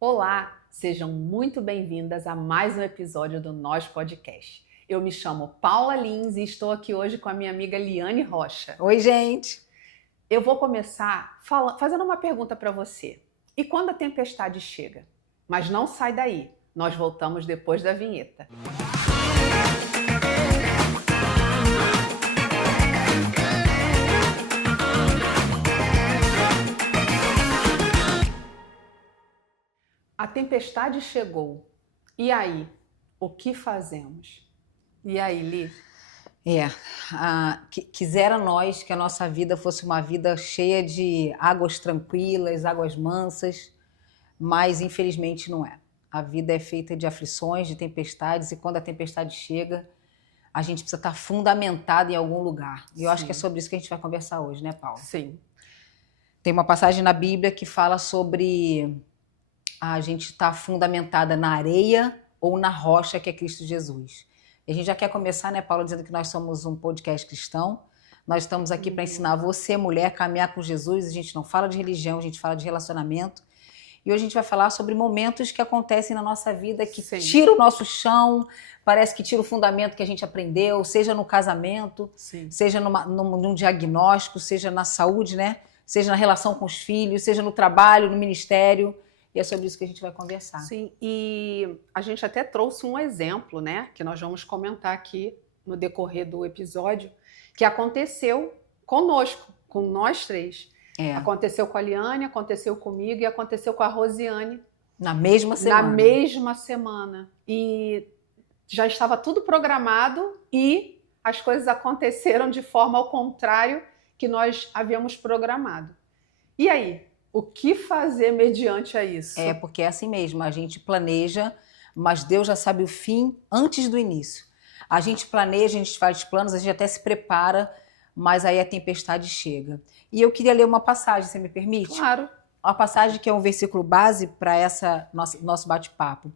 Olá, sejam muito bem-vindas a mais um episódio do Nós Podcast. Eu me chamo Paula Lins e estou aqui hoje com a minha amiga Liane Rocha. Oi, gente! Eu vou começar fazendo uma pergunta para você. E quando a tempestade chega? Mas não sai daí, nós voltamos depois da vinheta. A tempestade chegou. E aí? O que fazemos? E aí, Li? Quisera nós que a nossa vida fosse uma vida cheia de águas tranquilas, águas mansas, mas infelizmente não é. A vida é feita de aflições, de tempestades, e quando a tempestade chega, a gente precisa estar fundamentado em algum lugar. E eu acho que é sobre isso que a gente vai conversar hoje, né, Paula? Sim. Tem uma passagem na Bíblia que fala sobre a gente estar fundamentada na areia ou na rocha que é Cristo Jesus. E a gente já quer começar, né, Paula, dizendo que nós somos um podcast cristão. Nós estamos aqui para ensinar você, mulher, a caminhar com Jesus. A gente não fala de religião, a gente fala de relacionamento. E hoje a gente vai falar sobre momentos que acontecem na nossa vida que tiram o nosso chão, parece que tira o fundamento que a gente aprendeu, seja no casamento, seja num diagnóstico, seja na saúde, né? Seja na relação com os filhos, seja no trabalho, no ministério. E é sobre isso que a gente vai conversar. Sim, e a gente até trouxe um exemplo, né? Que nós vamos comentar aqui no decorrer do episódio, que aconteceu conosco, com nós três. Aconteceu com a Liane, aconteceu comigo e aconteceu com a Rosiane. Na mesma semana. Na mesma semana. E já estava tudo programado e as coisas aconteceram de forma ao contrário que nós havíamos programado. E aí? O que fazer mediante a isso? É, porque é assim mesmo, a gente planeja, mas Deus já sabe o fim antes do início. A gente planeja, a gente faz planos, a gente até se prepara, mas aí a tempestade chega. E eu queria ler uma passagem, você me permite? Claro. Uma passagem que é um versículo base para essa nosso bate-papo,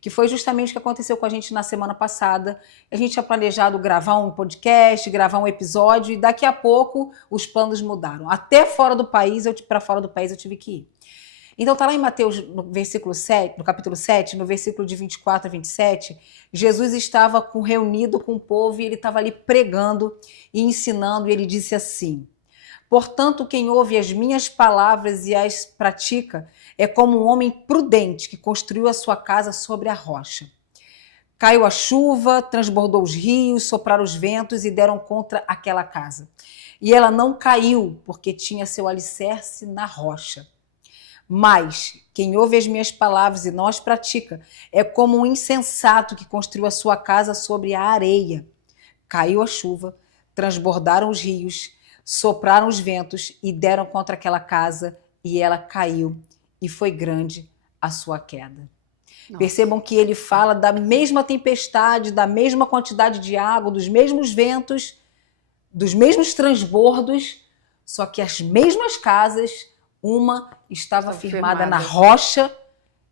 que foi justamente o que aconteceu com a gente na semana passada. A gente tinha planejado gravar um podcast, gravar um episódio, e daqui a pouco os planos mudaram. Até fora do país, para fora do país eu tive que ir. Então tá lá em Mateus, no versículo 7, no capítulo 7, no versículo de 24 a 27, Jesus estava reunido com o povo e ele estava ali pregando e ensinando, e ele disse assim: portanto, quem ouve as minhas palavras e as pratica é como um homem prudente que construiu a sua casa sobre a rocha. Caiu a chuva, transbordou os rios, sopraram os ventos e deram contra aquela casa. E ela não caiu, porque tinha seu alicerce na rocha. Mas quem ouve as minhas palavras e não as pratica é como um insensato que construiu a sua casa sobre a areia. Caiu a chuva, transbordaram os rios, sopraram os ventos e deram contra aquela casa e ela caiu e foi grande a sua queda. Nossa. Percebam que ele fala da mesma tempestade, da mesma quantidade de água, dos mesmos ventos, dos mesmos transbordos, só que as mesmas casas, uma estava firmada na rocha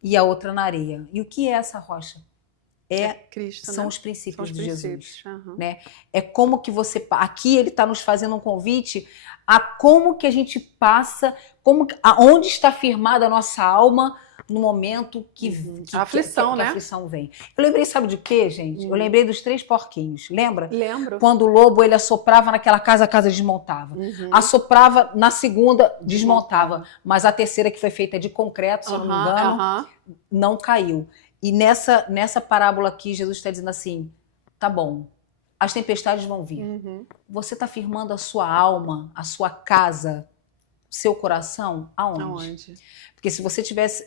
e a outra na areia. E o que é essa rocha? Cristo, são né? os princípios de Jesus. Uhum. Né? É como que você... Aqui ele está nos fazendo um convite a como que a gente passa, aonde está firmada a nossa alma no momento que a aflição, né? A aflição vem. Eu lembrei, sabe de quê, gente? Eu lembrei dos 3 porquinhos. Lembra? Lembro. Quando o lobo ele assoprava naquela casa, a casa desmontava. Assoprava na segunda, desmontava. Mas a terceira, que foi feita de concreto, se eu não me engano, não caiu. E nessa parábola aqui, Jesus está dizendo assim, tá bom, as tempestades vão vir. Você está firmando a sua alma, a sua casa, seu coração, aonde? Porque se você tivesse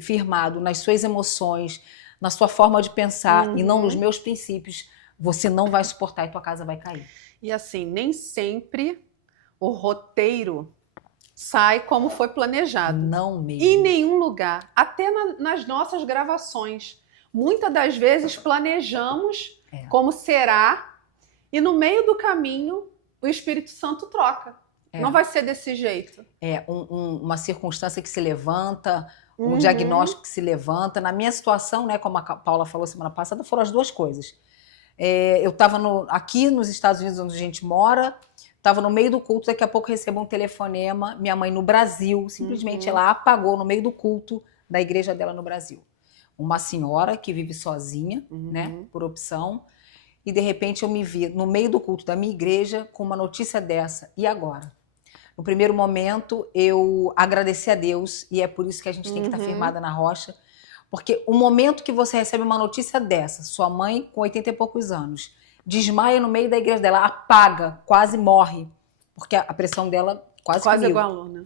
firmado nas suas emoções, na sua forma de pensar e não nos meus princípios, você não vai suportar e tua casa vai cair. E assim, nem sempre o roteiro sai como foi planejado. Não mesmo. Em nenhum lugar. Até nas nossas gravações. Muitas das vezes planejamos como será e no meio do caminho o Espírito Santo troca. Não vai ser desse jeito. Uma circunstância que se levanta, um diagnóstico que se levanta. Na minha situação, né, como a Paula falou semana passada, foram as duas coisas. Eu estava aqui nos Estados Unidos, onde a gente mora, estava no meio do culto, daqui a pouco recebo um telefonema, minha mãe no Brasil, simplesmente ela apagou no meio do culto, da igreja dela no Brasil. Uma senhora que vive sozinha, né, por opção, e de repente eu me vi no meio do culto da minha igreja com uma notícia dessa. E agora? No primeiro momento, eu agradeci a Deus, e é por isso que a gente tem que estar firmada na rocha, porque o momento que você recebe uma notícia dessa, sua mãe com 80 e poucos anos, desmaia no meio da igreja dela, apaga, quase morre, porque a pressão dela quase igualou, né?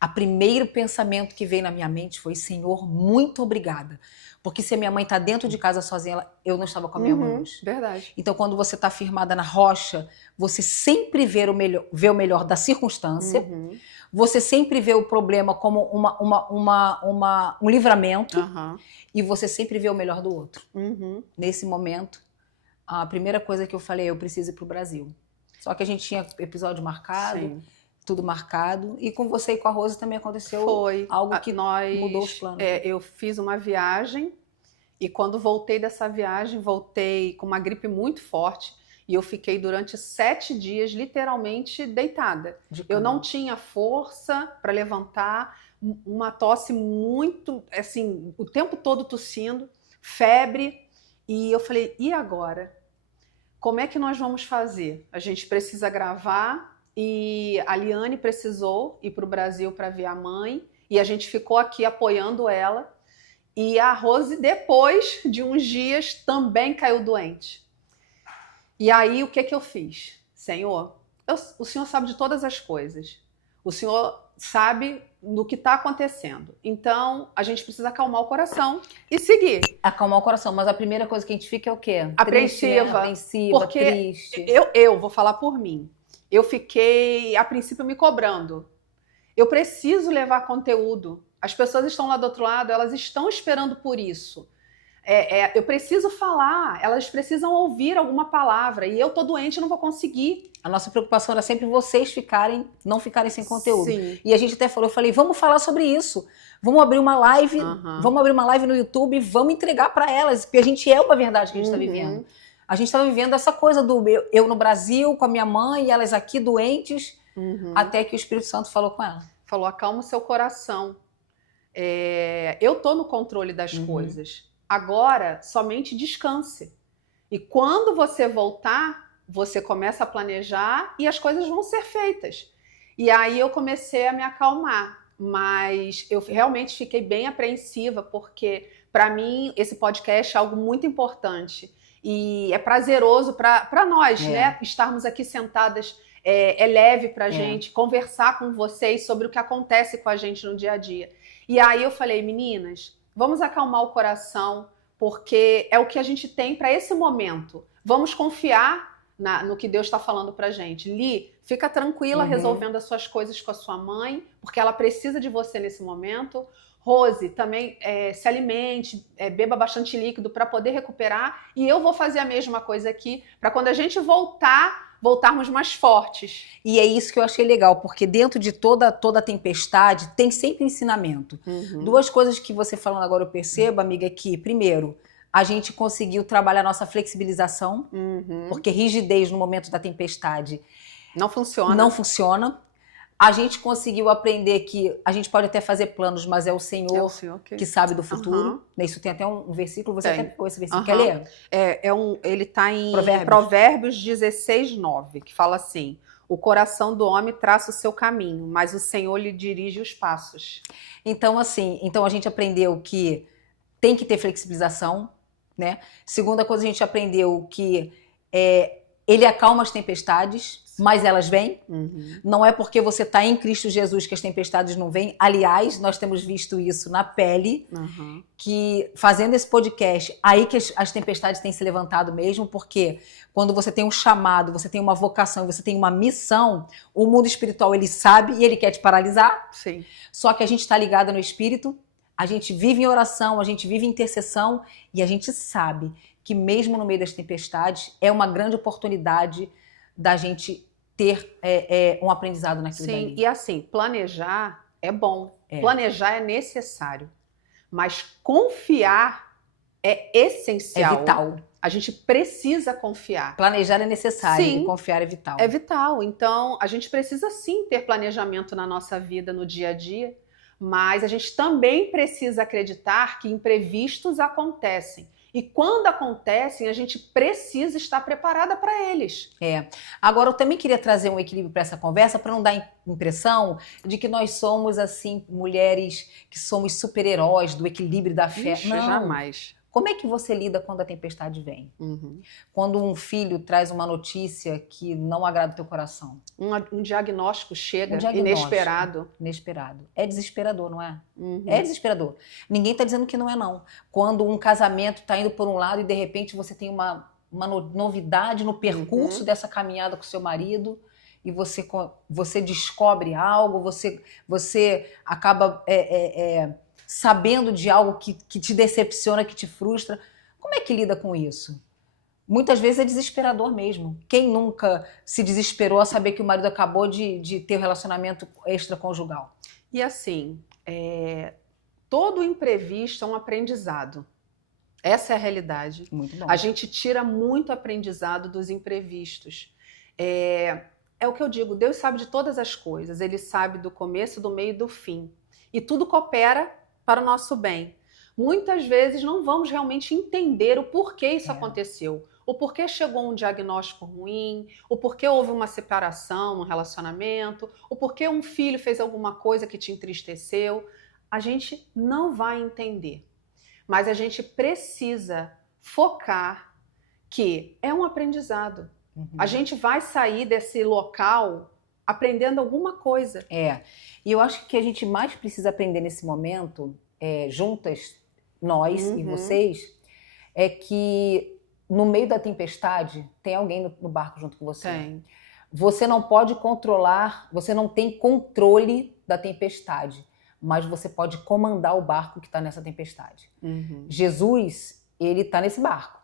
O primeiro pensamento que veio na minha mente foi: Senhor, muito obrigada. Porque se a minha mãe está dentro de casa sozinha, eu não estava com a minha mãe. Verdade. Então, quando você está firmada na rocha, você sempre vê o melhor da circunstância. Você sempre vê o problema como um livramento. E você sempre vê o melhor do outro. Nesse momento, a primeira coisa que eu falei: eu preciso ir para o Brasil. Só que a gente tinha episódio marcado. Sim. Tudo marcado. E com você e com a Rose também aconteceu algo que mudou os planos. Eu fiz uma viagem e quando voltei dessa viagem, voltei com uma gripe muito forte e eu fiquei durante 7 dias literalmente deitada. Eu não tinha força para levantar, uma tosse muito, assim, o tempo todo tossindo, febre. E eu falei: e agora? Como é que nós vamos fazer? A gente precisa gravar. E a Liane precisou ir para o Brasil para ver a mãe. E a gente ficou aqui apoiando ela. E a Rose, depois de uns dias, também caiu doente. E aí, o que eu fiz? Senhor, o Senhor sabe de todas as coisas. O Senhor sabe do que está acontecendo. Então, a gente precisa acalmar o coração e seguir. Acalmar o coração. Mas a primeira coisa que a gente fica é o quê? Apreensiva. Triste, né? Apreensiva, porque triste. Eu vou falar por mim. Eu fiquei, a princípio, me cobrando. Eu preciso levar conteúdo. As pessoas estão lá do outro lado, elas estão esperando por isso. Eu preciso falar, elas precisam ouvir alguma palavra. E eu tô doente, eu não vou conseguir. A nossa preocupação era sempre vocês não ficarem sem conteúdo. Sim. E a gente até falou, eu falei: vamos falar sobre isso. Vamos abrir uma live, no YouTube, vamos entregar para elas. Porque a gente é uma verdade que a gente está vivendo. A gente estava vivendo essa coisa do eu no Brasil, com a minha mãe, e elas aqui doentes, até que o Espírito Santo falou com ela. Falou: acalma o seu coração. Eu tô no controle das coisas. Agora, somente descanse. E quando você voltar, você começa a planejar e as coisas vão ser feitas. E aí eu comecei a me acalmar. Mas eu realmente fiquei bem apreensiva, porque para mim esse podcast é algo muito importante. E é prazeroso para nós, né? Estarmos aqui sentadas, é leve pra gente, conversar com vocês sobre o que acontece com a gente no dia a dia. E aí eu falei: meninas, vamos acalmar o coração, porque é o que a gente tem para esse momento. Vamos confiar no que Deus está falando pra gente. Li, fica tranquila resolvendo as suas coisas com a sua mãe, porque ela precisa de você nesse momento. Rose, também se alimente, beba bastante líquido para poder recuperar. E eu vou fazer a mesma coisa aqui, para quando a gente voltarmos mais fortes. E é isso que eu achei legal, porque dentro de toda tempestade tem sempre ensinamento. Duas coisas que você falando agora eu percebo, amiga, é que, primeiro, a gente conseguiu trabalhar nossa flexibilização, porque rigidez no momento da tempestade não funciona. Não funciona. A gente conseguiu aprender que a gente pode até fazer planos, mas é o Senhor que sabe do futuro. Isso tem até um versículo, você até pegou esse versículo. Quer ler? Ele está em Provérbios 16:9, que fala assim: o coração do homem traça o seu caminho, mas o Senhor lhe dirige os passos. Então, assim, a gente aprendeu que tem que ter flexibilização, né? Segunda coisa, a gente aprendeu que ele acalma as tempestades, mas elas vêm. Não é porque você está em Cristo Jesus que as tempestades não vêm. Aliás, nós temos visto isso na pele, que fazendo esse podcast, aí que as tempestades têm se levantado mesmo, porque quando você tem um chamado, você tem uma vocação, você tem uma missão, o mundo espiritual, ele sabe e ele quer te paralisar. Sim. Só que a gente está ligada no Espírito, a gente vive em oração, a gente vive em intercessão e a gente sabe que mesmo no meio das tempestades é uma grande oportunidade da gente ter um aprendizado naquilo dali. Sim, e assim, planejar é bom, planejar é necessário, mas confiar é essencial. É vital. A gente precisa confiar. Planejar é necessário, sim, e confiar é vital. É vital, então a gente precisa sim ter planejamento na nossa vida, no dia a dia, Mas a gente também precisa acreditar que imprevistos acontecem. E quando acontecem, a gente precisa estar preparada para eles. Agora, eu também queria trazer um equilíbrio para essa conversa, para não dar impressão de que nós somos, assim, mulheres que somos super-heróis do equilíbrio da fé. Ixi, não, jamais. Como é que você lida quando a tempestade vem? Quando um filho traz uma notícia que não agrada o teu coração? Um diagnóstico chega inesperado. É desesperador, não é? É desesperador. Ninguém está dizendo que não é, não. Quando um casamento está indo por um lado e, de repente, você tem uma novidade no percurso dessa caminhada com o seu marido e você descobre algo, você acaba... sabendo de algo que te decepciona, que te frustra. Como é que lida com isso? Muitas vezes é desesperador mesmo. Quem nunca se desesperou a saber que o marido acabou de ter um relacionamento extraconjugal? E assim, todo imprevisto é um aprendizado. Essa é a realidade. Muito bom. A gente tira muito aprendizado dos imprevistos. É o que eu digo, Deus sabe de todas as coisas. Ele sabe do começo, do meio e do fim. E tudo coopera para o nosso bem. Muitas vezes não vamos realmente entender o porquê isso aconteceu, o porquê chegou um diagnóstico ruim, o porquê houve uma separação no relacionamento, o porquê um filho fez alguma coisa que te entristeceu. A gente não vai entender, mas a gente precisa focar que é um aprendizado. A gente vai sair desse local aprendendo alguma coisa. E eu acho que a gente mais precisa aprender nesse momento, juntas, nós e vocês, é que no meio da tempestade tem alguém no barco junto com você. Tem. Você não pode controlar, você não tem controle da tempestade, mas você pode comandar o barco que está nessa tempestade. Jesus, ele está nesse barco.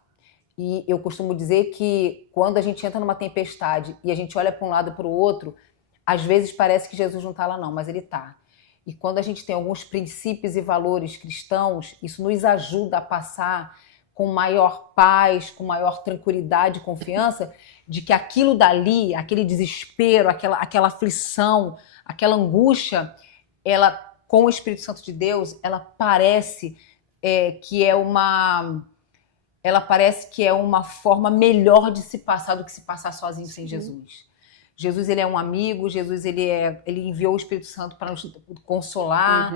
E eu costumo dizer que quando a gente entra numa tempestade e a gente olha para um lado e para o outro, às vezes parece que Jesus não está lá não, mas ele está. E quando a gente tem alguns princípios e valores cristãos, isso nos ajuda a passar com maior paz, com maior tranquilidade e confiança de que aquilo dali, aquele desespero, aquela aflição, aquela angústia, ela, com o Espírito Santo de Deus, ela parece que é uma forma melhor de se passar do que se passar sozinho sem Jesus. Jesus, ele é um amigo, Jesus, ele enviou o Espírito Santo para nos consolar.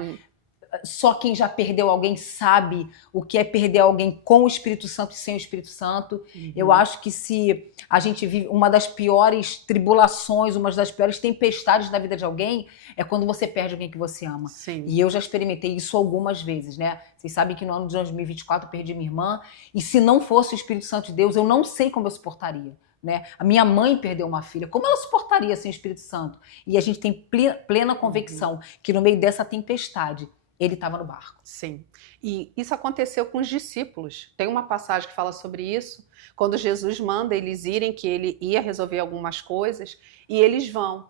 Só quem já perdeu alguém sabe o que é perder alguém com o Espírito Santo e sem o Espírito Santo. Eu acho que se a gente vive uma das piores tribulações, uma das piores tempestades na vida de alguém, é quando você perde alguém que você ama. Sim. E eu já experimentei isso algumas vezes, né? Vocês sabem que no ano de 2024 eu perdi minha irmã, e se não fosse o Espírito Santo de Deus, eu não sei como eu suportaria. Né? A minha mãe perdeu uma filha, como ela suportaria sem o Espírito Santo? E a gente tem plena convicção que no meio dessa tempestade ele estava no barco. Sim, e isso aconteceu com os discípulos. Tem uma passagem que fala sobre isso, quando Jesus manda eles irem, que ele ia resolver algumas coisas, e eles vão.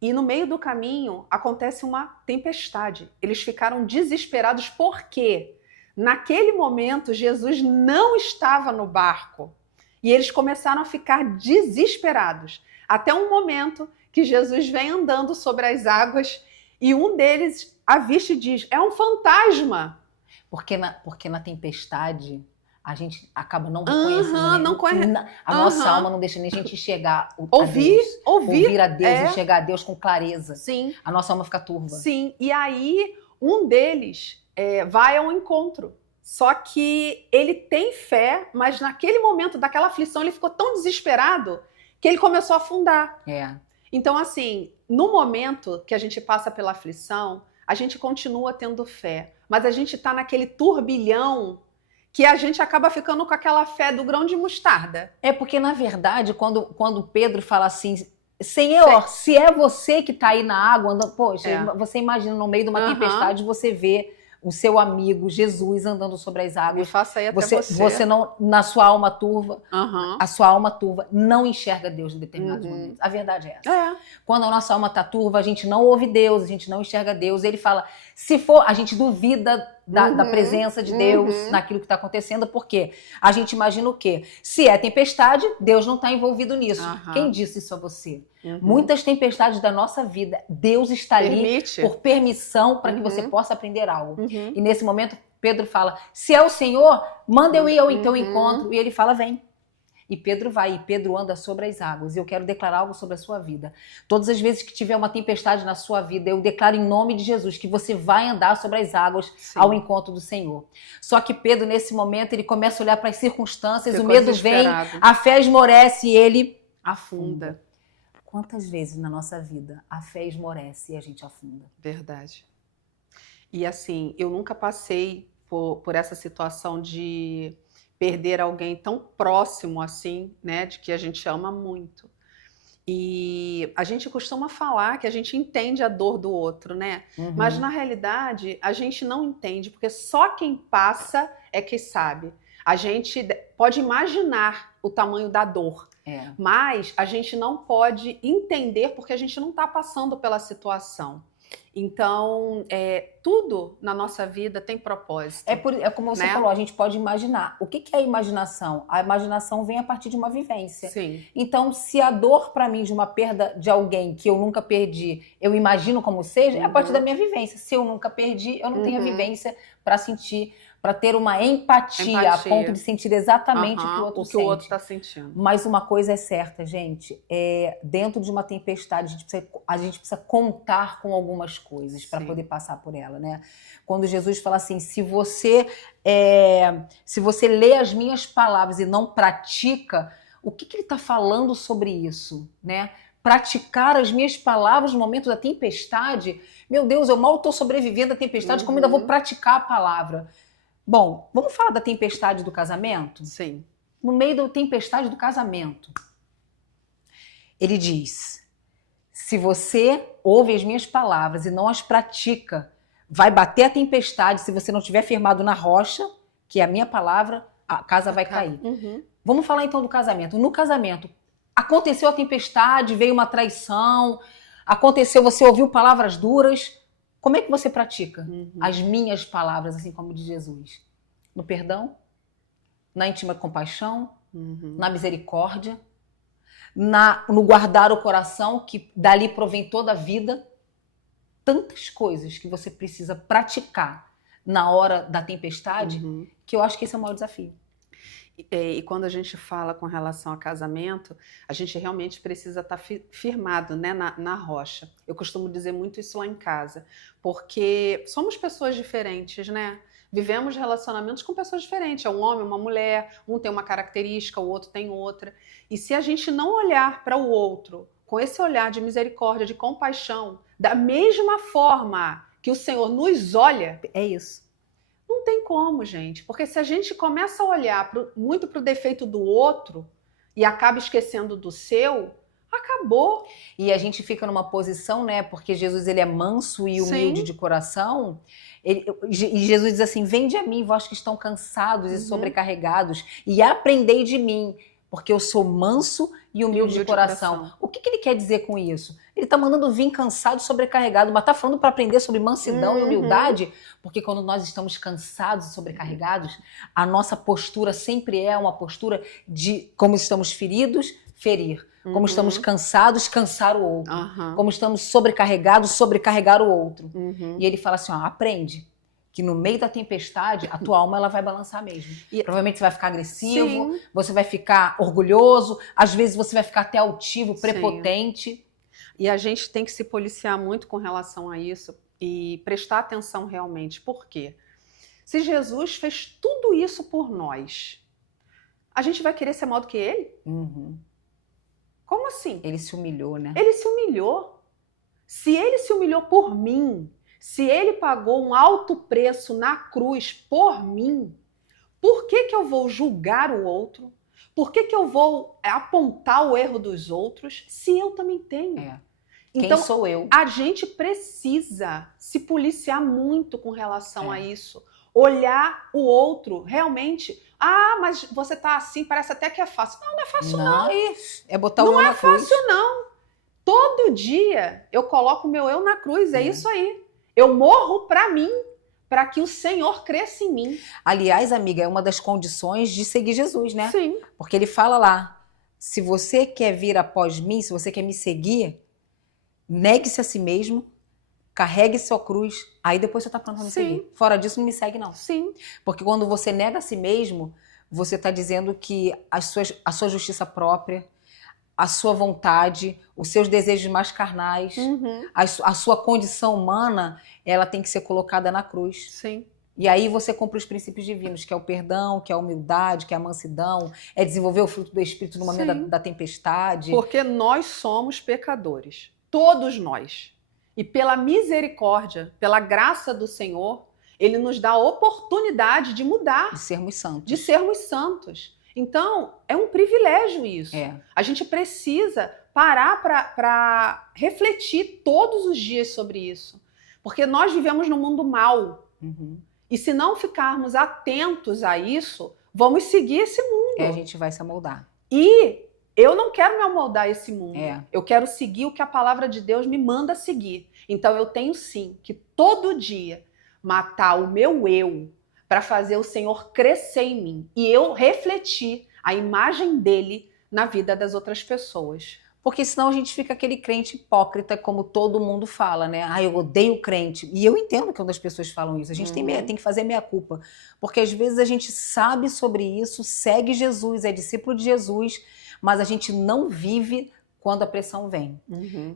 E no meio do caminho acontece uma tempestade. Eles ficaram desesperados porque naquele momento Jesus não estava no barco. E eles começaram a ficar desesperados. Até um momento que Jesus vem andando sobre as águas e um deles avista e diz, é um fantasma. Porque na tempestade a gente acaba não reconhecendo. A nossa alma não deixa nem a gente enxergar ouvir a Deus, enxergar a Deus com clareza. Sim. A nossa alma fica turva. Sim, e aí um deles vai ao encontro. Só que ele tem fé, mas naquele momento daquela aflição ele ficou tão desesperado que ele começou a afundar. Então, assim, no momento que a gente passa pela aflição, a gente continua tendo fé, mas a gente está naquele turbilhão que a gente acaba ficando com aquela fé do grão de mostarda. Porque, na verdade, quando Pedro fala assim, Senhor, se é você que está aí na água, andando, poxa, você imagina no meio de uma tempestade, você vê o seu amigo Jesus andando sobre as águas. Me faça aí até você. Você não, na sua alma turva, a sua alma turva não enxerga Deus em determinados momentos. A verdade é essa. Quando a nossa alma está turva, a gente não ouve Deus, a gente não enxerga Deus. Ele fala, se for, a gente duvida da presença de Deus naquilo que está acontecendo, porque a gente imagina o quê? Se é tempestade, Deus não está envolvido nisso. Quem disse isso a você? Muitas tempestades da nossa vida, Deus está ali por permissão para que você possa aprender algo. E nesse momento, Pedro fala, se é o Senhor, manda eu ir ao teu encontro. E ele fala, vem. E Pedro vai, e Pedro anda sobre as águas. E eu quero declarar algo sobre a sua vida. Todas as vezes que tiver uma tempestade na sua vida, eu declaro em nome de Jesus que você vai andar sobre as águas ao encontro do Senhor. Só que Pedro, nesse momento, ele começa a olhar para as circunstâncias, o medo vem, a fé esmorece e ele afunda. Quantas vezes na nossa vida a fé esmorece e a gente afunda? Verdade. E assim, eu nunca passei por essa situação de perder alguém tão próximo assim, né, de que a gente ama muito. E a gente costuma falar que a gente entende a dor do outro, né? Mas na realidade a gente não entende, porque só quem passa é que sabe. A gente pode imaginar o tamanho da dor, mas a gente não pode entender porque a gente não está passando pela situação. Então, tudo na nossa vida tem propósito. É como você falou, a gente pode imaginar. O que é a imaginação? A imaginação vem a partir de uma vivência. Sim. Então, se a dor para mim de uma perda de alguém que eu nunca perdi, eu imagino como seja, é a partir da minha vivência. Se eu nunca perdi, eu não tenho a vivência para sentir, para ter uma empatia a ponto de sentir exatamente o que o outro sente. O que o outro está sentindo. Mas uma coisa é certa, gente, dentro de uma tempestade a gente precisa contar com algumas coisas para poder passar por ela, né? Quando Jesus fala assim, se você lê as minhas palavras e não pratica, o que ele está falando sobre isso, né? Praticar as minhas palavras no momento da tempestade, meu Deus, eu mal estou sobrevivendo à tempestade, como ainda vou praticar a palavra? Bom, vamos falar da tempestade do casamento? Sim. No meio da tempestade do casamento, ele diz, se você ouve as minhas palavras e não as pratica, vai bater a tempestade, se você não estiver firmado na rocha, que é a minha palavra, a casa vai cair. Vamos falar então do casamento. No casamento, aconteceu a tempestade, veio uma traição, você ouviu palavras duras. Como é que você pratica as minhas palavras, assim como de Jesus? No perdão, na íntima compaixão, na misericórdia, no guardar o coração, que dali provém toda a vida. Tantas coisas que você precisa praticar na hora da tempestade, que eu acho que esse é o maior desafio. E quando a gente fala com relação a casamento, a gente realmente precisa estar firmado, né, na rocha. Eu costumo dizer muito isso lá em casa, porque somos pessoas diferentes, né? Vivemos relacionamentos com pessoas diferentes. É um homem, uma mulher, um tem uma característica, o outro tem outra. E se a gente não olhar para o outro com esse olhar de misericórdia, de compaixão, da mesma forma que o Senhor nos olha, é isso. Não tem como, gente, porque se a gente começa a olhar muito para o defeito do outro e acaba esquecendo do seu, acabou. E a gente fica numa posição, né, porque Jesus ele é manso e humilde de coração, e Jesus diz assim, vinde a mim, vós que estão cansados e sobrecarregados, e aprendei de mim, porque eu sou manso e humilde de coração. O que ele quer dizer com isso? Ele está mandando vir cansado e sobrecarregado, mas está falando para aprender sobre mansidão e humildade, porque quando nós estamos cansados e sobrecarregados, a nossa postura sempre é uma postura de, como estamos feridos, ferir. Como estamos cansados, cansar o outro. Como estamos sobrecarregados, sobrecarregar o outro. E ele fala assim, ó, aprende que no meio da tempestade, a tua alma ela vai balançar mesmo. E provavelmente você vai ficar agressivo, você vai ficar orgulhoso, às vezes você vai ficar até altivo, prepotente. E a gente tem que se policiar muito com relação a isso e prestar atenção realmente. Por quê? Se Jesus fez tudo isso por nós, a gente vai querer ser maior do que ele? Como assim? Ele se humilhou, né? Ele se humilhou. Se ele se humilhou por mim, se ele pagou um alto preço na cruz por mim, por que eu vou julgar o outro? Por que eu vou apontar o erro dos outros se eu também tenho? Então, quem sou eu? A gente precisa se policiar muito com relação a isso. Olhar o outro realmente. Ah, mas você tá assim, parece até que é fácil. Não, não é fácil não. É botar o eu na cruz. Não é fácil não. Todo dia eu coloco o meu eu na cruz, é isso aí. Eu morro pra mim, para que o Senhor cresça em mim. Aliás, amiga, é uma das condições de seguir Jesus, né? Sim. Porque ele fala lá, se você quer vir após mim, se você quer me seguir, negue-se a si mesmo, carregue sua cruz, aí depois você está pronto para me seguir. Fora disso, não me segue não. Sim. Porque quando você nega a si mesmo, você está dizendo que a sua justiça própria, a sua vontade, os seus desejos mais carnais, a sua condição humana, ela tem que ser colocada na cruz. Sim. E aí você cumpre os princípios divinos, que é o perdão, que é a humildade, que é a mansidão, é desenvolver o fruto do Espírito no momento da tempestade. Porque nós somos pecadores, todos nós. E pela misericórdia, pela graça do Senhor, Ele nos dá a oportunidade de mudar. De sermos santos. De sermos santos. Então, é um privilégio isso. A gente precisa parar para refletir todos os dias sobre isso. Porque nós vivemos num mundo mau. E se não ficarmos atentos a isso, vamos seguir esse mundo. A gente vai se amoldar. E eu não quero me amoldar a esse mundo. Eu quero seguir o que a palavra de Deus me manda seguir. Então eu tenho sim que todo dia matar o meu eu para fazer o Senhor crescer em mim. E eu refletir a imagem dele na vida das outras pessoas. Porque senão a gente fica aquele crente hipócrita, como todo mundo fala, né? Ah, eu odeio crente. E eu entendo que quando as pessoas falam isso. A gente tem que fazer meia-culpa. Porque às vezes a gente sabe sobre isso, segue Jesus, é discípulo de Jesus, mas a gente não vive quando a pressão vem.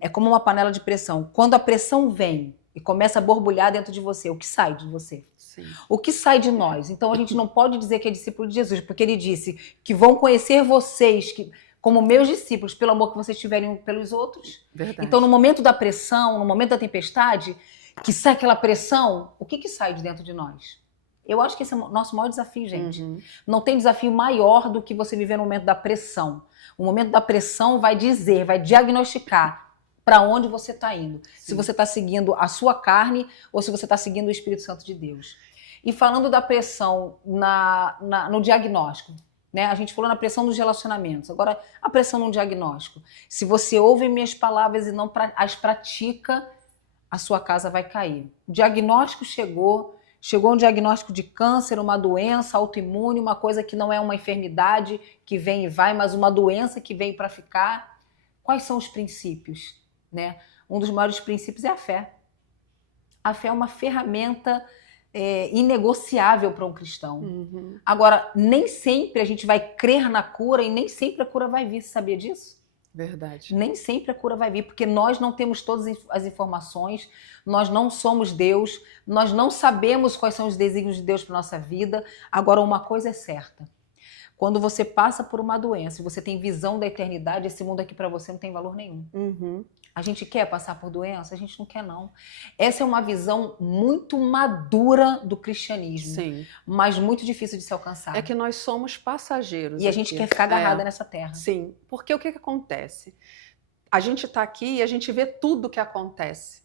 É como uma panela de pressão. Quando a pressão vem e começa a borbulhar dentro de você, o que sai de você? Sim. O que sai de nós? Então a gente não pode dizer que é discípulo de Jesus, porque ele disse que vão conhecer vocês como meus discípulos, pelo amor que vocês tiverem pelos outros. Verdade. Então, no momento da pressão, no momento da tempestade, que sai aquela pressão, o que sai de dentro de nós? Eu acho que esse é o nosso maior desafio, gente. Não tem desafio maior do que você viver no momento da pressão. O momento da pressão vai diagnosticar para onde você está indo. Sim. Se você está seguindo a sua carne ou se você está seguindo o Espírito Santo de Deus. E falando da pressão no diagnóstico, né? A gente falou na pressão dos relacionamentos, agora a pressão no diagnóstico. Se você ouve minhas palavras e não as pratica, a sua casa vai cair. O diagnóstico chegou um diagnóstico de câncer, uma doença autoimune, uma coisa que não é uma enfermidade que vem e vai, mas uma doença que veio para ficar. Quais são os princípios? Né? Um dos maiores princípios é a fé. A fé é uma ferramenta inegociável para um cristão. Agora, nem sempre a gente vai crer na cura e nem sempre a cura vai vir. Você sabia disso? Verdade. Nem sempre a cura vai vir, porque nós não temos todas as informações, nós não somos Deus, nós não sabemos quais são os desígnios de Deus para nossa vida. Agora, uma coisa é certa. Quando você passa por uma doença e você tem visão da eternidade, esse mundo aqui para você não tem valor nenhum. A gente quer passar por doença? A gente não quer, não. Essa é uma visão muito madura do cristianismo, sim, mas muito difícil de se alcançar. É que nós somos passageiros. E a gente quer ficar agarrada nessa terra. Sim, porque o que acontece? A gente está aqui e a gente vê tudo o que acontece.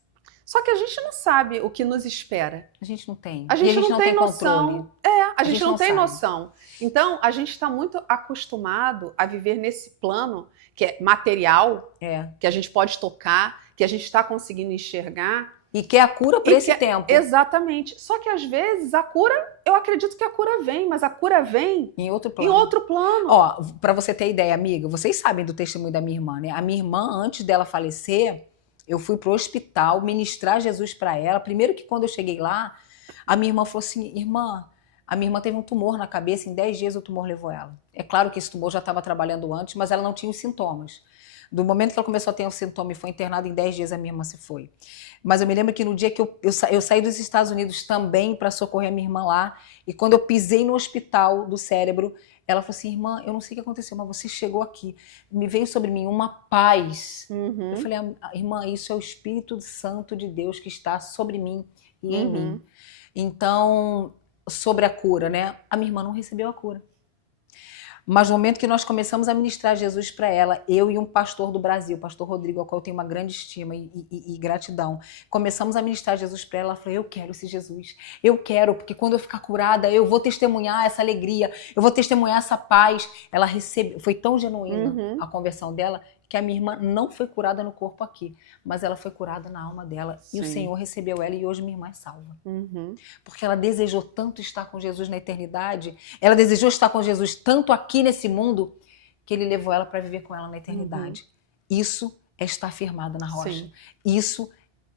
Só que a gente não sabe o que nos espera. A gente não tem. A gente não tem noção. Controle. A gente não tem noção. Então, a gente está muito acostumado a viver nesse plano que é material, que a gente pode tocar, que a gente está conseguindo enxergar. E quer a cura por esse tempo. Exatamente. Só que às vezes a cura, eu acredito que a cura vem, mas a cura vem em outro plano. Ó, para você ter ideia, amiga, vocês sabem do testemunho da minha irmã, né? A minha irmã, antes dela falecer, eu fui pro hospital ministrar Jesus para ela. Primeiro que quando eu cheguei lá, a minha irmã falou assim, irmã, a minha irmã teve um tumor na cabeça, em 10 dias o tumor levou ela. É claro que esse tumor já estava trabalhando antes, mas ela não tinha os sintomas. Do momento que ela começou a ter um sintoma e foi internada, em 10 dias a minha irmã se foi. Mas eu me lembro que no dia que eu saí dos Estados Unidos também para socorrer a minha irmã lá, e quando eu pisei no hospital do cérebro, ela falou assim, irmã, eu não sei o que aconteceu, mas você chegou aqui. Me veio sobre mim uma paz. Eu falei, irmã, isso é o Espírito Santo de Deus que está sobre mim e em mim. Então, sobre a cura, né? A minha irmã não recebeu a cura. Mas no momento que nós começamos a ministrar Jesus para ela, eu e um pastor do Brasil, o pastor Rodrigo, ao qual eu tenho uma grande estima e gratidão, começamos a ministrar Jesus para ela. Ela falou, eu quero esse Jesus, eu quero, porque quando eu ficar curada, eu vou testemunhar essa alegria, eu vou testemunhar essa paz. Ela recebeu, foi tão genuína a conversão dela, que que a minha irmã não foi curada no corpo aqui, mas ela foi curada na alma dela. Sim. E o Senhor recebeu ela e hoje minha irmã é salva. Porque ela desejou tanto estar com Jesus na eternidade, ela desejou estar com Jesus tanto aqui nesse mundo, que ele levou ela para viver com ela na eternidade. Isso é estar firmada na rocha. Sim. Isso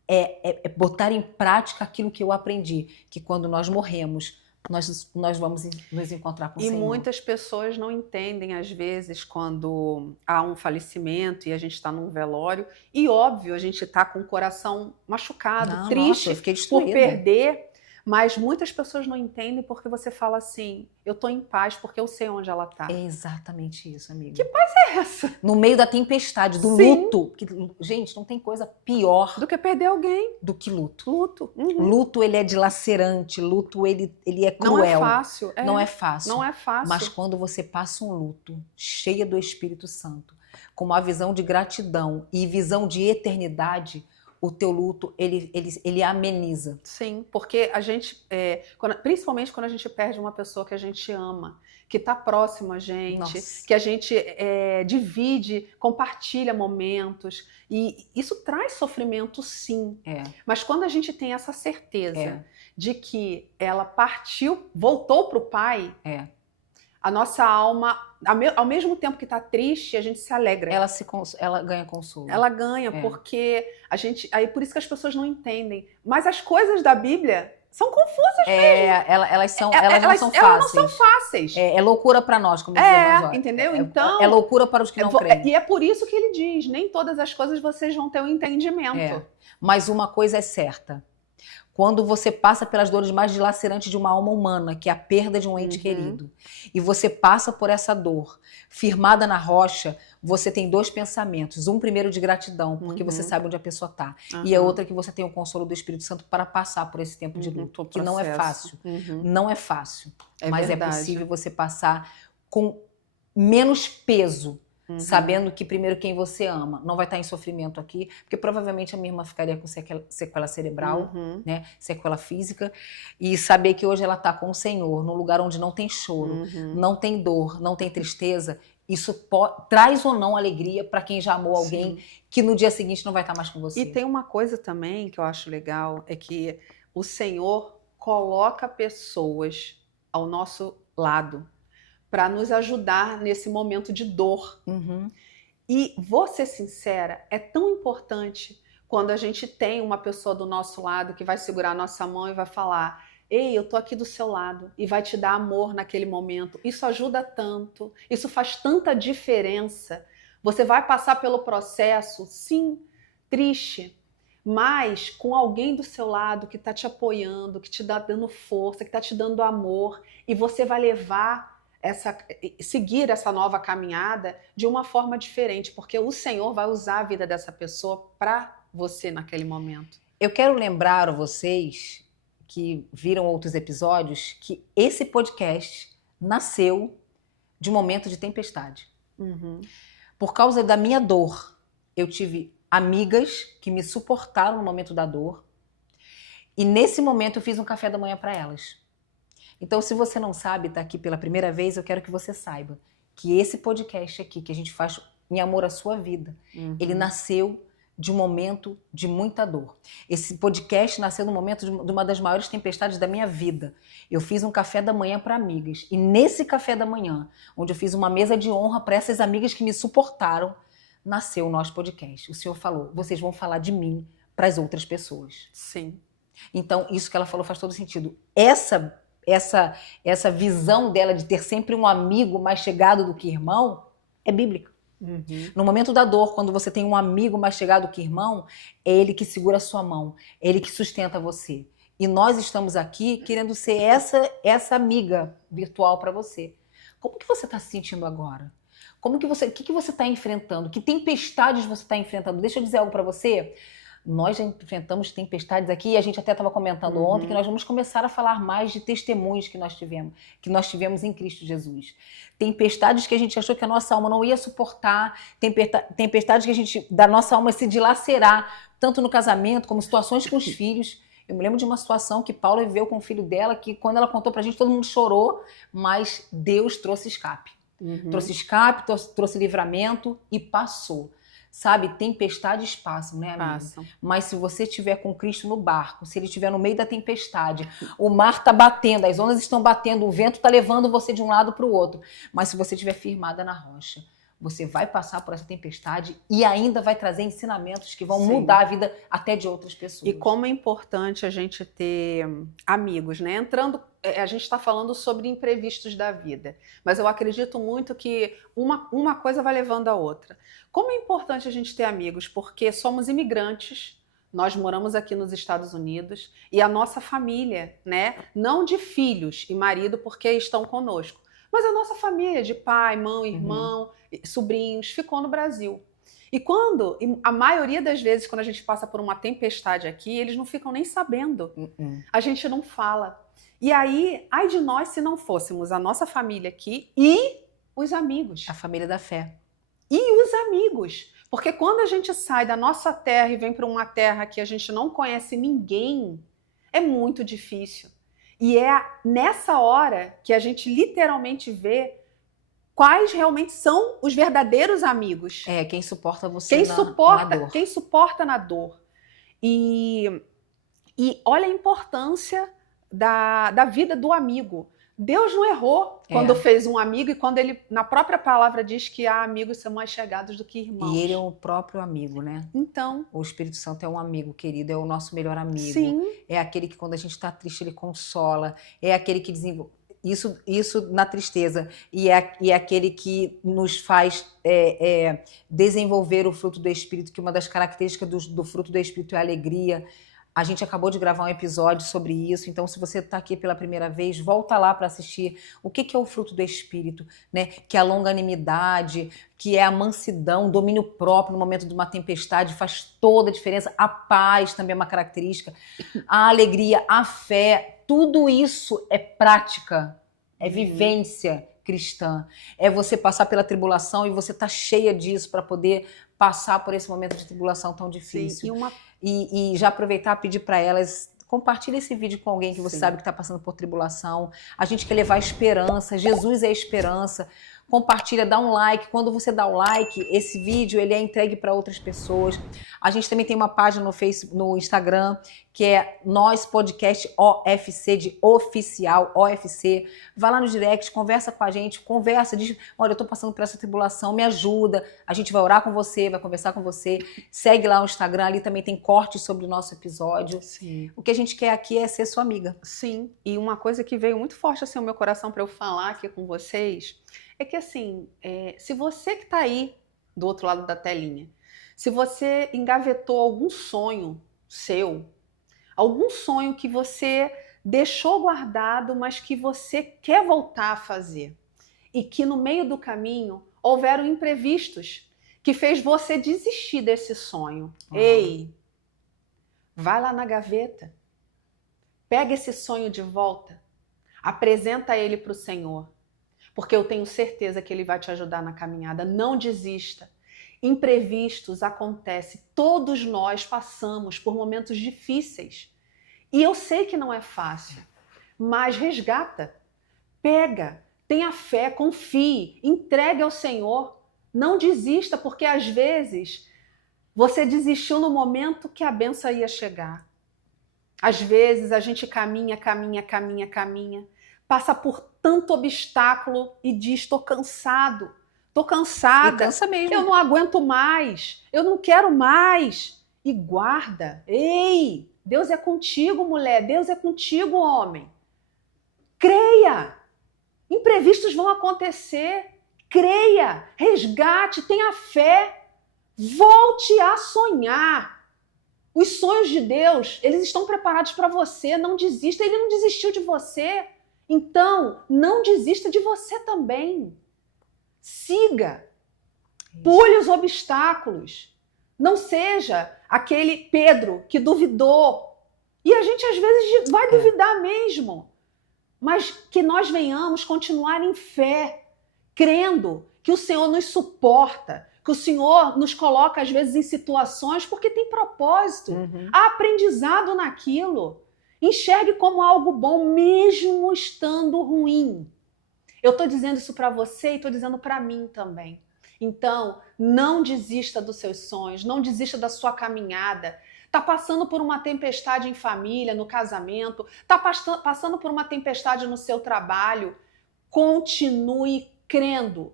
é botar em prática aquilo que eu aprendi, que quando nós morremos, nós vamos nos encontrar com o Senhor. E muitas pessoas não entendem, às vezes, quando há um falecimento e a gente está num velório, e óbvio, a gente está com o coração machucado, triste, por perder, mas muitas pessoas não entendem porque você fala assim, eu estou em paz porque eu sei onde ela está. É exatamente isso, amiga. Que paz é essa? No meio da tempestade, do luto. Que, gente, não tem coisa pior do que perder alguém. Do que luto. Luto. Luto, ele é dilacerante. Luto, ele é cruel. Não é fácil. Não é fácil. Não é fácil. Mas quando você passa um luto cheia do Espírito Santo, com uma visão de gratidão e visão de eternidade, o teu luto, ele ameniza. Sim, porque a gente, principalmente quando a gente perde uma pessoa que a gente ama, que está próximo a gente, Nossa. Que a gente divide, compartilha momentos, e isso traz sofrimento, sim. Mas quando a gente tem essa certeza de que ela partiu, voltou para o Pai, a nossa alma, ao mesmo tempo que está triste, a gente se alegra. Ela ganha consolo. Ela ganha, porque aí por isso que as pessoas não entendem. Mas as coisas da Bíblia são confusas mesmo. Elas não são fáceis. Elas não são fáceis. É loucura para nós, como dizemos nós. Entendeu? Então, é loucura para os que não creem. E é por isso que ele diz, nem todas as coisas vocês vão ter um entendimento. Mas uma coisa é certa. Quando você passa pelas dores mais dilacerantes de uma alma humana, que é a perda de um ente querido, e você passa por essa dor, firmada na rocha, você tem dois pensamentos. Um primeiro de gratidão, porque você sabe onde a pessoa está. E a outra que você tem o consolo do Espírito Santo para passar por esse tempo de luto, que não é fácil. Não é fácil. Mas verdade. É possível você passar com menos peso, sabendo que primeiro quem você ama não vai estar em sofrimento aqui, porque provavelmente a minha irmã ficaria com sequela cerebral, né, sequela física, e saber que hoje ela está com o Senhor, num lugar onde não tem choro, não tem dor, não tem tristeza, isso traz ou não alegria para quem já amou alguém que no dia seguinte não vai estar mais com você. E tem uma coisa também que eu acho legal, é que o Senhor coloca pessoas ao nosso lado para nos ajudar nesse momento de dor. E, vou ser sincera, é tão importante quando a gente tem uma pessoa do nosso lado que vai segurar a nossa mão e vai falar, ei, eu tô aqui do seu lado, e vai te dar amor naquele momento. Isso ajuda tanto, isso faz tanta diferença. Você vai passar pelo processo, sim, triste, mas com alguém do seu lado que está te apoiando, que te dá dando força, que está te dando amor, e você vai seguir essa nova caminhada de uma forma diferente, porque o Senhor vai usar a vida dessa pessoa para você naquele momento. Eu quero lembrar a vocês que viram outros episódios que esse podcast nasceu de um momento de tempestade. Por causa da minha dor, eu tive amigas que me suportaram no momento da dor, e nesse momento eu fiz um café da manhã para elas. Então, se você não sabe, tá aqui pela primeira vez, eu quero que você saiba que esse podcast aqui, que a gente faz em amor à sua vida, ele nasceu de um momento de muita dor. Esse podcast nasceu no momento de uma das maiores tempestades da minha vida. Eu fiz um café da manhã para amigas, e nesse café da manhã, onde eu fiz uma mesa de honra para essas amigas que me suportaram, nasceu o nosso podcast. O Senhor falou, vocês vão falar de mim para as outras pessoas. Sim. Então, isso que ela falou faz todo sentido. Essa visão dela de ter sempre um amigo mais chegado do que irmão é bíblica. No momento da dor, quando você tem um amigo mais chegado do que irmão, é ele que segura a sua mão, é ele que sustenta você. E nós estamos aqui querendo ser essa amiga virtual para você. Como que você está se sentindo agora? O que você está enfrentando? Que tempestades você está enfrentando? Deixa eu dizer algo para você. Nós já enfrentamos tempestades aqui, e a gente até estava comentando ontem que nós vamos começar a falar mais de testemunhos que nós tivemos em Cristo Jesus. Tempestades que a gente achou que a nossa alma não ia suportar, tempestades que da nossa alma se dilacerar, tanto no casamento como situações com os filhos. Eu me lembro de uma situação que Paula viveu com o filho dela, que quando ela contou pra gente, todo mundo chorou, mas Deus trouxe escape. Trouxe escape, trouxe livramento e passou. Sabe, tempestades passam, né, amiga? Passam. Mas se você estiver com Cristo no barco, se ele estiver no meio da tempestade, o mar tá batendo, as ondas estão batendo, o vento tá levando você de um lado para o outro. Mas se você estiver firmada na rocha, você vai passar por essa tempestade e ainda vai trazer ensinamentos que vão mudar a vida até de outras pessoas. E como é importante a gente ter amigos, né? A gente está falando sobre imprevistos da vida, mas eu acredito muito que uma coisa vai levando a outra. Como é importante a gente ter amigos? Porque somos imigrantes, nós moramos aqui nos Estados Unidos e a nossa família, né? Não de filhos e marido porque estão conosco, mas a nossa família de pai, mãe, irmão, sobrinhos, ficou no Brasil. E a maioria das vezes, quando a gente passa por uma tempestade aqui, eles não ficam nem sabendo. A gente não fala. E aí, ai de nós se não fôssemos a nossa família aqui e os amigos. A família da fé. E os amigos. Porque quando a gente sai da nossa terra e vem para uma terra que a gente não conhece ninguém, é muito difícil. E é nessa hora que a gente literalmente vê quais realmente são os verdadeiros amigos. Quem suporta você na dor. Quem suporta na dor. E olha a importância da vida do amigo. Deus não errou quando fez um amigo e quando ele, na própria palavra, diz que há amigos que são mais chegados do que irmãos. E ele é o próprio amigo, né? Então. O Espírito Santo é um amigo querido, é o nosso melhor amigo. Sim. É aquele que quando a gente está triste, ele consola. É aquele que desenvolve. Isso na tristeza. E é aquele que nos faz desenvolver o fruto do Espírito, que uma das características do fruto do Espírito é a alegria. A gente acabou de gravar um episódio sobre isso, então se você está aqui pela primeira vez, volta lá para assistir o que é o fruto do Espírito, né? Que é a longanimidade, que é a mansidão, o domínio próprio no momento de uma tempestade, faz toda a diferença. A paz também é uma característica, a alegria, a fé, tudo isso é prática, é vivência cristã. É você passar pela tribulação e você tá cheia disso para poder passar por esse momento de tribulação tão difícil. Sim, e já aproveitar e pedir para elas, compartilhe esse vídeo com alguém que você sabe que está passando por tribulação. A gente quer levar esperança, Jesus é a esperança. Compartilha, dá um like. Quando você dá o like, esse vídeo ele é entregue para outras pessoas. A gente também tem uma página no Facebook, no Instagram, que é Nós Podcast OFC, de oficial, OFC. Vai lá no direct, conversa com a gente, diz, olha, eu tô passando por essa tribulação, me ajuda. A gente vai orar com você, vai conversar com você. Segue lá o Instagram, ali também tem cortes sobre o nosso episódio. Sim. O que a gente quer aqui é ser sua amiga. Sim, e uma coisa que veio muito forte assim, no meu coração para eu falar aqui com vocês, é que assim, se você que está aí do outro lado da telinha, se você engavetou algum sonho seu, algum sonho que você deixou guardado, mas que você quer voltar a fazer, e que no meio do caminho houveram imprevistos que fez você desistir desse sonho. Ei, vai lá na gaveta, pega esse sonho de volta, apresenta ele para o Senhor. Porque eu tenho certeza que Ele vai te ajudar na caminhada. Não desista. Imprevistos acontecem. Todos nós passamos por momentos difíceis. E eu sei que não é fácil. Mas resgata. Pega. Tenha fé. Confie. Entregue ao Senhor. Não desista, porque às vezes você desistiu no momento que a bênção ia chegar. Às vezes a gente caminha, passa por tanto obstáculo e diz, tô cansado, tô cansada, e cansa mesmo. Eu não aguento mais, eu não quero mais. E guarda. Ei, Deus é contigo, mulher, Deus é contigo, homem. Creia, imprevistos vão acontecer, creia, resgate, tenha fé, volte a sonhar. Os sonhos de Deus, eles estão preparados para você, não desista, Ele não desistiu de você. Então, não desista de você também. Siga. Pule os obstáculos. Não seja aquele Pedro que duvidou. E a gente às vezes vai duvidar mesmo. Mas que nós venhamos continuar em fé, crendo que o Senhor nos suporta, que o Senhor nos coloca às vezes em situações porque tem propósito. Há aprendizado naquilo. Enxergue como algo bom, mesmo estando ruim. Eu estou dizendo isso para você e estou dizendo para mim também. Então, não desista dos seus sonhos, não desista da sua caminhada. Está passando por uma tempestade em família, no casamento, está passando por uma tempestade no seu trabalho. Continue crendo.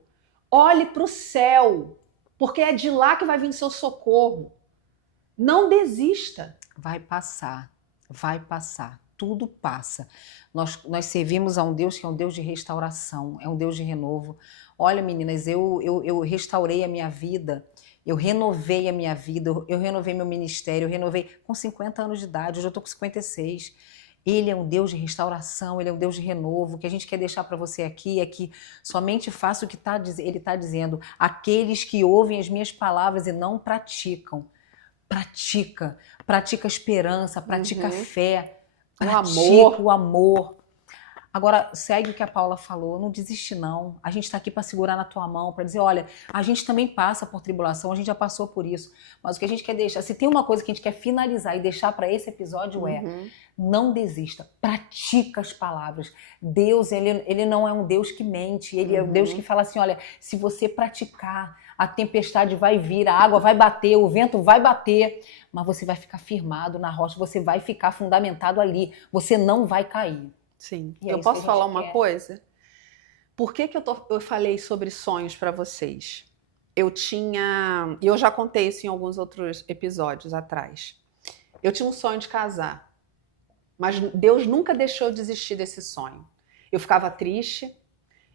Olhe para o céu, porque é de lá que vai vir seu socorro. Não desista. Vai passar, vai passar. Tudo passa. Nós servimos a um Deus que é um Deus de restauração, é um Deus de renovo. Olha, meninas, eu restaurei a minha vida, eu renovei a minha vida, eu renovei meu ministério, eu renovei com 50 anos de idade, hoje eu estou com 56. Ele é um Deus de restauração, ele é um Deus de renovo. O que a gente quer deixar para você aqui é que somente faça o que ele está dizendo. Aqueles que ouvem as minhas palavras e não praticam. Pratica a esperança, pratica a fé, pratica o amor. Agora, segue o que a Paula falou, não desiste não. A gente está aqui para segurar na tua mão, para dizer, olha, a gente também passa por tribulação, a gente já passou por isso. Mas o que a gente quer deixar, se tem uma coisa que a gente quer finalizar e deixar para esse episódio não desista, pratica as palavras. Deus, ele não é um Deus que mente, ele é um Deus que fala assim, olha, se você praticar, a tempestade vai vir, a água vai bater, o vento vai bater, mas você vai ficar firmado na rocha, você vai ficar fundamentado ali, você não vai cair. Sim. Eu posso falar uma coisa? Por que eu falei sobre sonhos para vocês? E eu já contei isso em alguns outros episódios atrás. Eu tinha um sonho de casar, mas Deus nunca deixou eu desistir desse sonho. Eu ficava triste,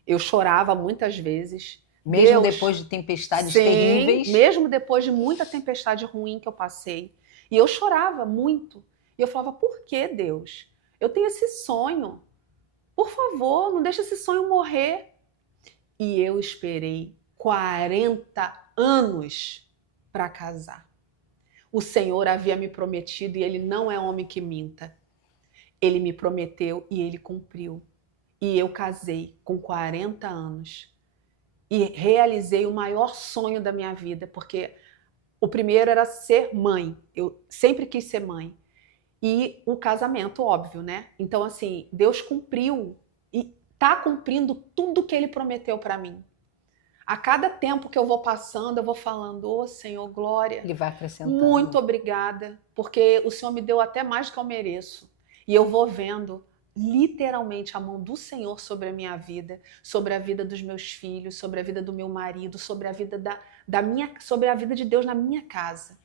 eu chorava muitas vezes. Mesmo depois de tempestades terríveis? Mesmo depois de muita tempestade ruim que eu passei. E eu chorava muito. E eu falava, por que, Deus? Eu tenho esse sonho. Por favor, não deixe esse sonho morrer. E eu esperei 40 anos para casar. O Senhor havia me prometido e Ele não é homem que minta. Ele me prometeu e Ele cumpriu. E eu casei com 40 anos. E realizei o maior sonho da minha vida, porque o primeiro era ser mãe. Eu sempre quis ser mãe. E o casamento, óbvio, né? Então, assim, Deus cumpriu e tá cumprindo tudo que Ele prometeu para mim. A cada tempo que eu vou passando, eu vou falando, ô Senhor, glória. Ele vai acrescentando. Muito obrigada, porque o Senhor me deu até mais do que eu mereço. E eu vou vendo literalmente a mão do Senhor sobre a minha vida, sobre a vida dos meus filhos, sobre a vida do meu marido, sobre a vida sobre a vida de Deus na minha casa,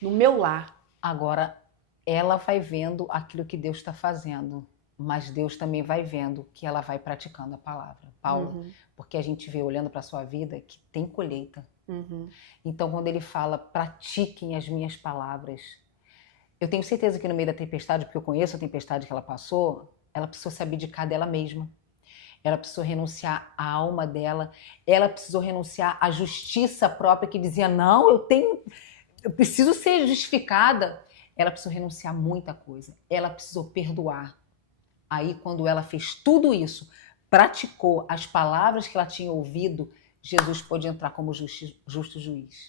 no meu lar. Agora, ela vai vendo aquilo que Deus está fazendo, mas Deus também vai vendo que ela vai praticando a palavra. Paula, porque a gente vê, olhando para a sua vida, que tem colheita. Então, quando ele fala, pratiquem as minhas palavras, eu tenho certeza que no meio da tempestade, porque eu conheço a tempestade que ela passou, ela precisou se abdicar dela mesma. Ela precisou renunciar à alma dela. Ela precisou renunciar à justiça própria que dizia, não, eu preciso ser justificada. Ela precisou renunciar a muita coisa. Ela precisou perdoar. Aí, quando ela fez tudo isso, praticou as palavras que ela tinha ouvido, Jesus pôde entrar como justo juiz.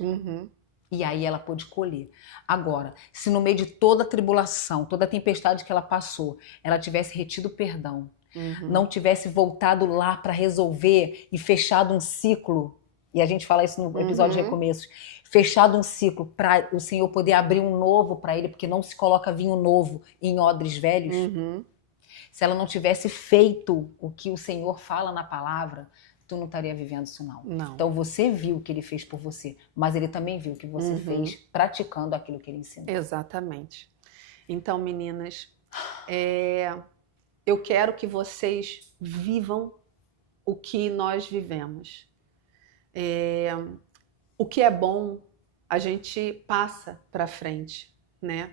E aí ela pôde colher. Agora, se no meio de toda a tribulação, toda a tempestade que ela passou, ela tivesse retido perdão, não tivesse voltado lá para resolver e fechado um ciclo, e a gente fala isso no episódio de recomeços, fechado um ciclo para o Senhor poder abrir um novo para ele, porque não se coloca vinho novo em odres velhos. Se ela não tivesse feito o que o Senhor fala na palavra, tu não estaria vivendo isso não. Então você viu o que ele fez por você, mas ele também viu o que você fez praticando aquilo que ele ensinou. Exatamente. Então, meninas, eu quero que vocês vivam o que nós vivemos. O que é bom, a gente passa para frente, né?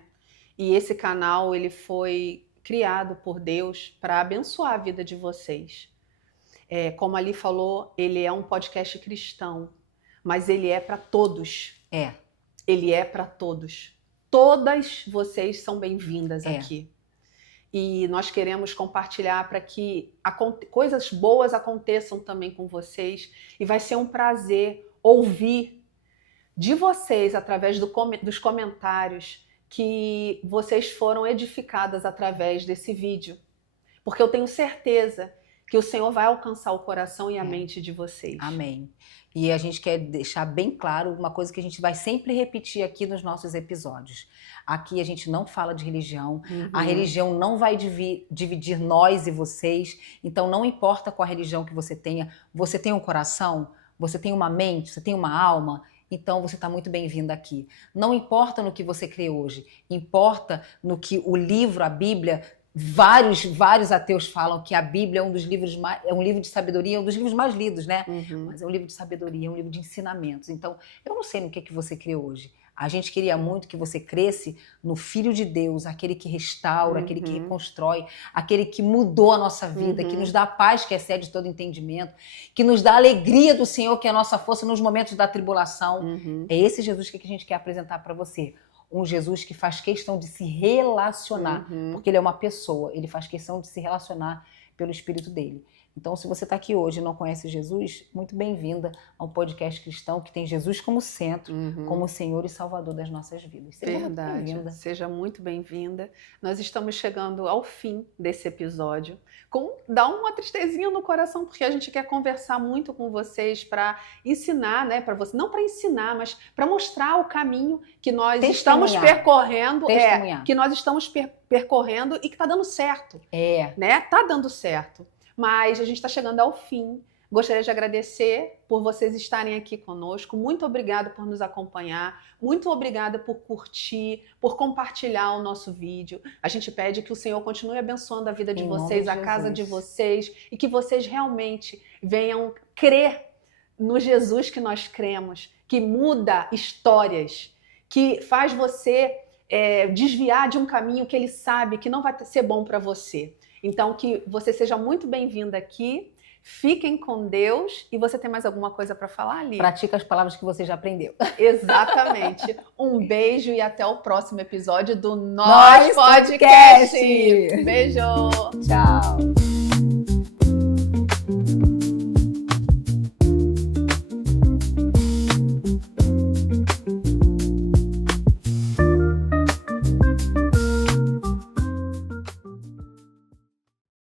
E esse canal, ele foi criado por Deus para abençoar a vida de vocês. Como a Ali falou, ele é um podcast cristão, mas ele é para todos. Ele é para todos. Todas vocês são bem-vindas aqui. E nós queremos compartilhar para que coisas boas aconteçam também com vocês. E vai ser um prazer ouvir de vocês, através dos comentários, que vocês foram edificadas através desse vídeo. Porque eu tenho certeza que o Senhor vai alcançar o coração e a mente de vocês. Amém. E a gente quer deixar bem claro uma coisa que a gente vai sempre repetir aqui nos nossos episódios. Aqui a gente não fala de religião, a religião não vai dividir nós e vocês, então não importa qual religião que você tem um coração, você tem uma mente, você tem uma alma, então você está muito bem-vinda aqui. Não importa no que você crê hoje, importa no que o livro, a Bíblia, vários ateus falam que a Bíblia é um dos livros é um livro de sabedoria, é um dos livros mais lidos, né? Mas é um livro de sabedoria, é um livro de ensinamentos. Então, eu não sei no que você crê hoje. A gente queria muito que você cresce no Filho de Deus, aquele que restaura, aquele que reconstrói, aquele que mudou a nossa vida, que nos dá a paz que excede todo entendimento, que nos dá a alegria do Senhor, que é a nossa força nos momentos da tribulação. É esse Jesus que a gente quer apresentar para você. Um Jesus que faz questão de se relacionar, porque ele é uma pessoa, ele faz questão de se relacionar pelo Espírito dele. Então, se você está aqui hoje e não conhece Jesus, muito bem-vinda a um podcast cristão que tem Jesus como centro, como Senhor e Salvador das nossas vidas. Seja verdade, seja muito bem-vinda. Nós estamos chegando ao fim desse episódio. Dá uma tristezinha no coração, porque a gente quer conversar muito com vocês para ensinar, né, para você, não para ensinar, mas para mostrar o caminho que nós estamos percorrendo, que nós estamos percorrendo e que está dando certo. Né? Tá dando certo. Mas a gente está chegando ao fim. Gostaria de agradecer por vocês estarem aqui conosco. Muito obrigada por nos acompanhar. Muito obrigada por curtir, por compartilhar o nosso vídeo. A gente pede que o Senhor continue abençoando a vida de vocês, a casa de vocês, e que vocês realmente venham crer no Jesus que nós cremos, que muda histórias, que faz você desviar de um caminho que ele sabe que não vai ser bom para você. Então, que você seja muito bem-vinda aqui. Fiquem com Deus. E você tem mais alguma coisa para falar, Ali? Pratica as palavras que você já aprendeu. Exatamente. Um beijo e até o próximo episódio do Nós Podcast. Beijo. Tchau.